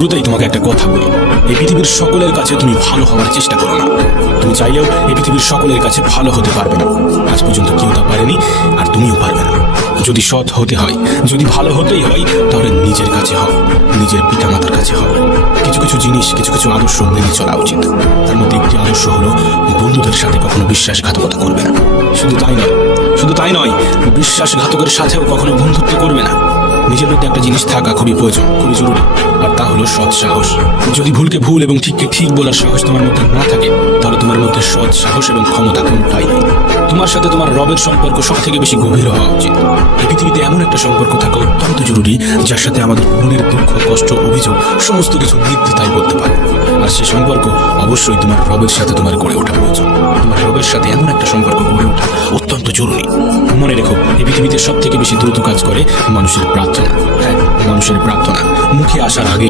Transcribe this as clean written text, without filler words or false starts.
শুরুতেই তোমাকে একটা কথা বলি, এই পৃথিবীর সকলের কাছে তুমি ভালো হওয়ার চেষ্টা করো না। তুমি চাইলেও এই পৃথিবীর সকলের কাছে ভালো হতে পারবে না। আজ পর্যন্ত কেউ তা পারেনি, আর তুমিও পারবে না। যদি সৎ হতে হয়, যদি ভালো হতেই হয়, তাহলে নিজের কাছে হও, নিজের পিতামাতার কাছে হও। কিছু কিছু জিনিস, কিছু কিছু আদর্শ মেনে চলা উচিত। তার মধ্যে একটি আদর্শ হলো বন্ধুদের সাথে কখনো বিশ্বাসঘাতকতা করবে না। শুধু তাই নয়, বিশ্বাসঘাতকের সাথেও কখনো বন্ধুত্ব করবে না। নিজের মধ্যে একটা জিনিস থাকা খুবই প্রয়োজন, খুবই জরুরি, আর তা হলো সৎ সাহস। যদি ভুলকে ভুল এবং ঠিককে ঠিক বলার সাহস তোমার মধ্যে না থাকে, তাহলে তোমার মধ্যে সৎ সাহস এবং ক্ষমতা কোনটাই নেই। তোমার সাথে তোমার রবের সম্পর্ক সব থেকে বেশি গভীর হওয়া উচিত। এই পৃথিবীতে এমন একটা সম্পর্ক থাকা অত্যন্ত জরুরি, যার সাথে আমাদের মনের দুঃখ, কষ্ট, অভিযোগ সমস্ত কিছু নির্দ্বিধায় বলতে পারবে। আর সেই সম্পর্ক অবশ্যই তোমার রবের সাথে তোমার গড়ে ওঠা প্রয়োজন। তোমার রবের সাথে এমন একটা সম্পর্ক গড়ে ওঠা অত্যন্ত জরুরি। মনে রেখো, এই পৃথিবীতে সব থেকে বেশি দ্রুত কাজ করে মানুষের প্রার্থনা। হ্যাঁ, মানুষের প্রার্থনা মুখে আসার আগে